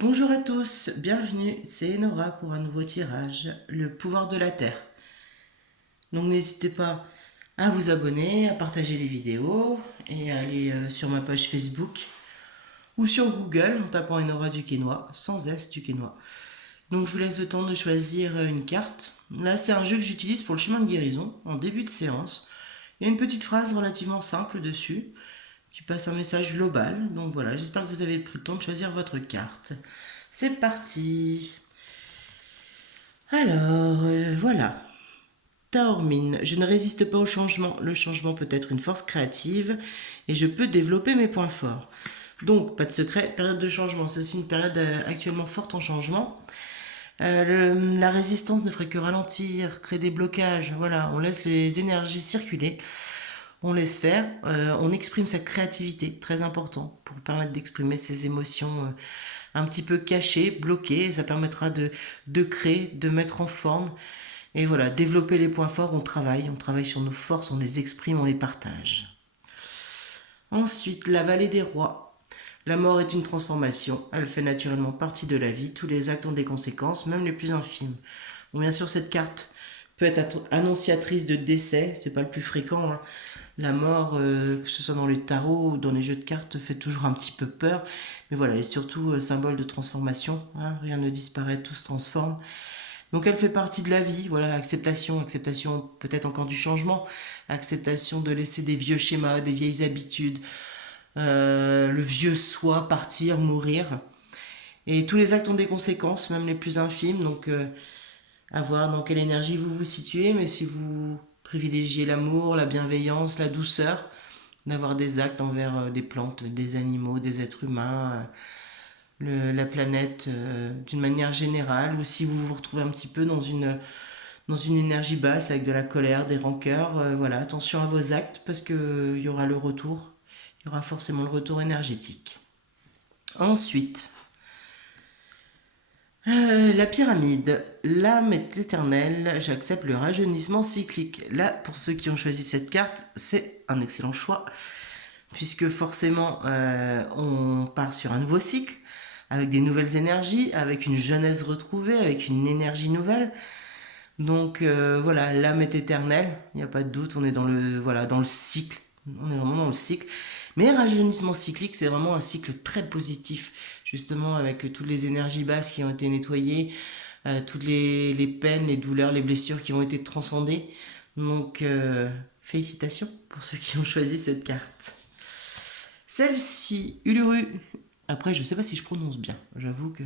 Bonjour à tous, bienvenue, c'est Enora pour un nouveau tirage, le pouvoir de la Terre. Donc n'hésitez pas à vous abonner, à partager les vidéos et à aller sur ma page Facebook ou sur Google en tapant Enora du Quénois, sans S du Quénois. Donc je vous laisse le temps de choisir une carte. Là c'est un jeu que j'utilise pour le chemin de guérison en début de séance. Il y a une petite phrase relativement simple dessus qui passe un message global. Donc voilà, j'espère que vous avez pris le temps de choisir votre carte. C'est parti. Alors, voilà. Taormine, je ne résiste pas au changement. Le changement peut être une force créative et je peux développer mes points forts. Donc, pas de secret, période de changement. C'est aussi une période actuellement forte en changement. La résistance ne ferait que ralentir, créer des blocages. Voilà, on laisse les énergies circuler, on laisse faire, on exprime sa créativité, très important, pour permettre d'exprimer ses émotions un petit peu cachées, bloquées. Ça permettra de créer, de mettre en forme. Et voilà, développer les points forts, on travaille sur nos forces, on les exprime, on les partage. Ensuite, la vallée des rois. La mort est une transformation, elle fait naturellement partie de la vie, tous les actes ont des conséquences, même les plus infimes. Bon, bien sûr, cette carte peut être annonciatrice de décès, c'est pas le plus fréquent, hein. La mort, que ce soit dans les tarots ou dans les jeux de cartes, fait toujours un petit peu peur, mais voilà, elle est surtout symbole de transformation, hein. Rien ne disparaît, tout se transforme. Donc elle fait partie de la vie, voilà, acceptation, acceptation peut-être encore du changement, acceptation de laisser des vieux schémas, des vieilles habitudes, le vieux soi partir, mourir. Et tous les actes ont des conséquences, même les plus infimes, donc à voir dans quelle énergie vous vous situez, mais si vous privilégiez l'amour, la bienveillance, la douceur, d'avoir des actes envers des plantes, des animaux, des êtres humains, la planète d'une manière générale, ou si vous vous retrouvez un petit peu dans une énergie basse avec de la colère, des rancœurs, voilà, attention à vos actes parce que il y aura le retour, il y aura forcément le retour énergétique. Ensuite, la pyramide. L'âme est éternelle, j'accepte le rajeunissement cyclique. Là, pour ceux qui ont choisi cette carte, c'est un excellent choix, puisque forcément, on part sur un nouveau cycle, avec des nouvelles énergies, avec une jeunesse retrouvée, avec une énergie nouvelle. Donc voilà, l'âme est éternelle, il n'y a pas de doute, on est dans voilà, dans le cycle, on est vraiment dans le cycle. Mais rajeunissement cyclique, c'est vraiment un cycle très positif, justement avec toutes les énergies basses qui ont été nettoyées, toutes les peines, les douleurs, les blessures qui ont été transcendées. Donc félicitations pour ceux qui ont choisi cette carte. Celle-ci, Uluru. Après, je sais pas si je prononce bien, j'avoue que.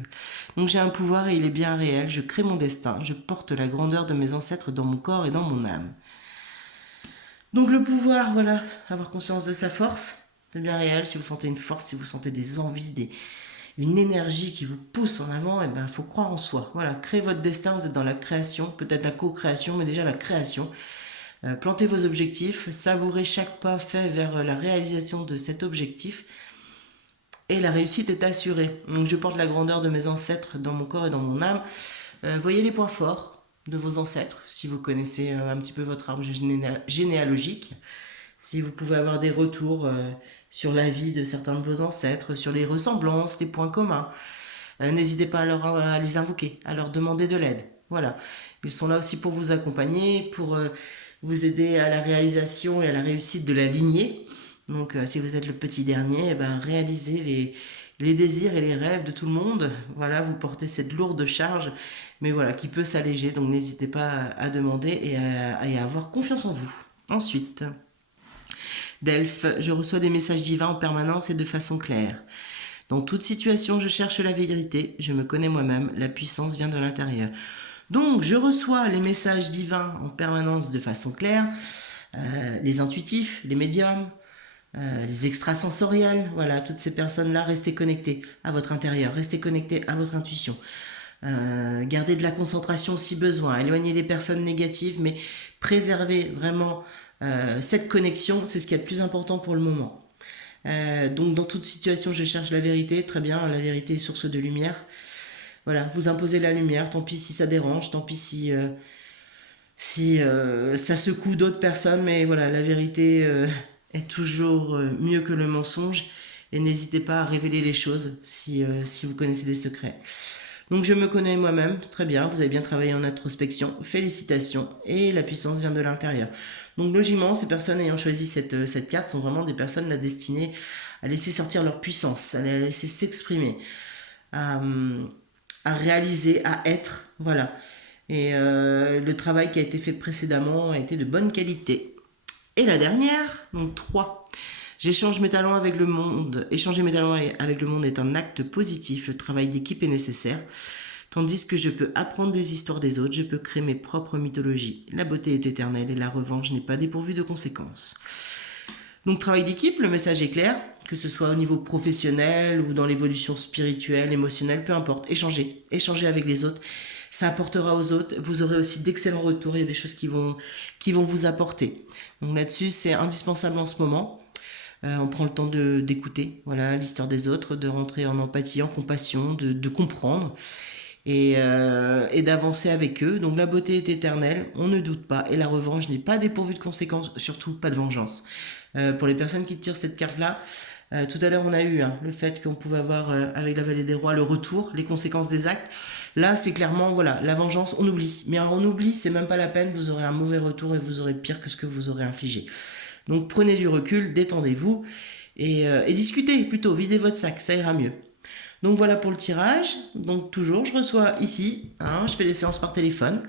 Donc j'ai un pouvoir et il est bien réel, je crée mon destin, je porte la grandeur de mes ancêtres dans mon corps et dans mon âme. Donc le pouvoir, voilà, avoir conscience de sa force, c'est bien réel, si vous sentez une force, si vous sentez des envies, une énergie qui vous pousse en avant, et ben il faut croire en soi. Voilà, créez votre destin, vous êtes dans la création, peut-être la co-création, mais déjà la création. Plantez vos objectifs, savourez chaque pas fait vers la réalisation de cet objectif et la réussite est assurée. Donc je porte la grandeur de mes ancêtres dans mon corps et dans mon âme. Voyez les points forts de vos ancêtres, si vous connaissez un petit peu votre arbre généalogique, si vous pouvez avoir des retours sur la vie de certains de vos ancêtres, sur les ressemblances, les points communs. N'hésitez pas à les invoquer, à leur demander de l'aide. Voilà, ils sont là aussi pour vous accompagner, pour vous aider à la réalisation et à la réussite de la lignée. Donc si vous êtes le petit dernier, eh ben, réalisez les désirs et les rêves de tout le monde. Voilà, vous portez cette lourde charge, mais voilà, qui peut s'alléger. Donc n'hésitez pas à demander et à avoir confiance en vous. Ensuite, Delphes, je reçois des messages divins en permanence et de façon claire. Dans toute situation, je cherche la vérité, je me connais moi-même, la puissance vient de l'intérieur. Donc, je reçois les messages divins en permanence de façon claire, les intuitifs, les médiums, les extrasensoriels, voilà, toutes ces personnes-là, restez connectés à votre intérieur, restez connectés à votre intuition. Gardez de la concentration si besoin, éloignez les personnes négatives, mais préservez vraiment cette connexion, c'est ce qui est le plus important pour le moment. Donc dans toute situation, je cherche la vérité, très bien, la vérité est source de lumière. Voilà, vous imposez la lumière, tant pis si ça dérange, tant pis si ça secoue d'autres personnes, mais voilà, la vérité est toujours mieux que le mensonge. Et n'hésitez pas à révéler les choses si vous connaissez des secrets. Donc je me connais moi-même, très bien, vous avez bien travaillé en introspection, félicitations, et la puissance vient de l'intérieur. Donc logiquement, ces personnes ayant choisi cette carte sont vraiment des personnes la destinées à laisser sortir leur puissance, à la laisser s'exprimer, à, à réaliser, à être, voilà. Et le travail qui a été fait précédemment a été de bonne qualité. Et la dernière, donc 3. J'échange mes talents avec le monde. Échanger mes talents avec le monde est un acte positif. Le travail d'équipe est nécessaire. Tandis que je peux apprendre des histoires des autres, je peux créer mes propres mythologies. La beauté est éternelle et la revanche n'est pas dépourvue de conséquences. Donc travail d'équipe, le message est clair, que ce soit au niveau professionnel ou dans l'évolution spirituelle, émotionnelle, peu importe. Échangez avec les autres. Ça apportera aux autres. Vous aurez aussi d'excellents retours. Il y a des choses qui vont vous apporter. Donc là-dessus, c'est indispensable en ce moment. On prend le temps d'écouter, voilà, l'histoire des autres, de rentrer en empathie, en compassion, de comprendre et d'avancer avec eux. Donc la beauté est éternelle, on ne doute pas, et la revanche n'est pas dépourvue de conséquences, surtout pas de vengeance. Pour les personnes qui tirent cette carte-là, tout à l'heure on a eu le fait qu'on pouvait avoir avec la vallée des rois le retour, les conséquences des actes. Là c'est clairement, voilà, la vengeance, on oublie. Mais on oublie, c'est même pas la peine, vous aurez un mauvais retour et vous aurez pire que ce que vous aurez infligé. Donc prenez du recul, détendez-vous et discutez plutôt, videz votre sac, ça ira mieux. Donc voilà pour le tirage. Donc toujours, je reçois ici, je fais des séances par téléphone.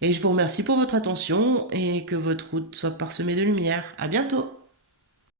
Et je vous remercie pour votre attention et que votre route soit parsemée de lumière. À bientôt!